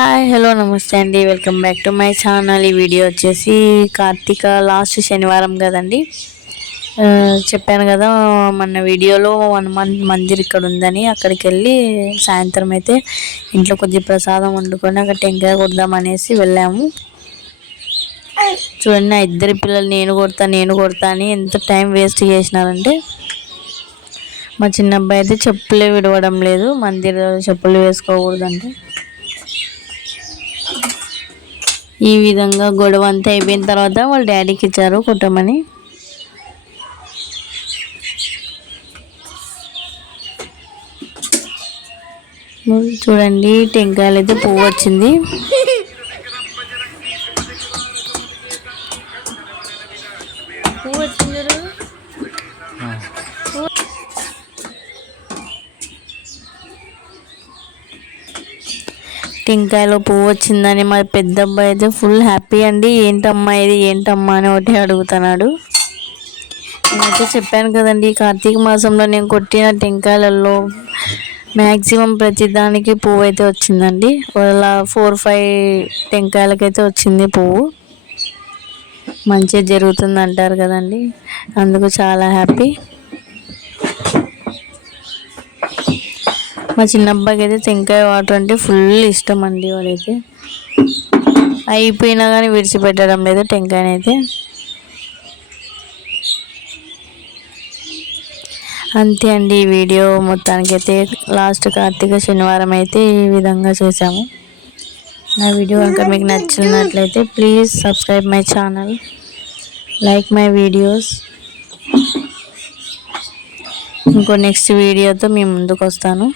Hi hello నమస్తే అండి, welcome back to my channel. ఈ వీడియో వచ్చేసి కార్తీక లాస్ట్ శనివారం కదండి. చెప్పాను కదా మన వీడియోలో హనుమాన్ మందిర్ ఇక్కడ ఉందని. అక్కడికి వెళ్ళి సాయంత్రం అయితే ఇంట్లో కొద్దిగా ప్రసాదం వండుకొని అక్కడ టెంకాయ కొడదామనేసి వెళ్ళాము. చూడండి, నా ఇద్దరి పిల్లలు నేను కొడతా అని ఎంత టైం వేస్ట్ చేసినారంటే, మా చిన్న అబ్బాయి అయితే చెప్పులే విడవడం లేదు. మందిర్ చెప్పులు వేసుకోకూడదంటే ఈ విధంగా గొడవ అంతా అయిపోయిన తర్వాత వాళ్ళ డాడీకి ఇచ్చారు కొట్టమని. చూడండి, టెంకాయలు అయితే పువ్వు వచ్చింది. టెంకాయలో పువ్వు వచ్చిందని మా పెద్ద అబ్బాయి అయితే ఫుల్ హ్యాపీ అండి. ఏంటమ్మా అని ఒకటి అడుగుతున్నాడు. నేనైతే చెప్పాను కదండి, కార్తీక మాసంలో నేను కొట్టిన టెంకాయలలో మ్యాక్సిమం ప్రతిదానికి పువ్వు అయితే వచ్చిందండి. వాళ్ళ 4-5 టెంకాయలకైతే వచ్చింది పువ్వు. మంచిగా జరుగుతుంది అంటారు కదండి, అందుకు చాలా హ్యాపీ. మా చిన్న అబ్బాయికి అయితే టెంకాయ వాటర్ అంటే ఫుల్ ఇష్టం అండి. వాడైతే అయిపోయినా కానీ విడిచిపెట్టడం లేదు టెంకాయనైతే. అంతే అండి, ఈ వీడియో మొత్తానికైతే లాస్ట్ కార్తీక శనివారం అయితే ఈ విధంగా చేశాము. నా వీడియో కనుక మీకు నచ్చినట్లయితే please subscribe my channel, like my videos. ఇంకో నెక్స్ట్ వీడియోతో మీ ముందుకు వస్తాను.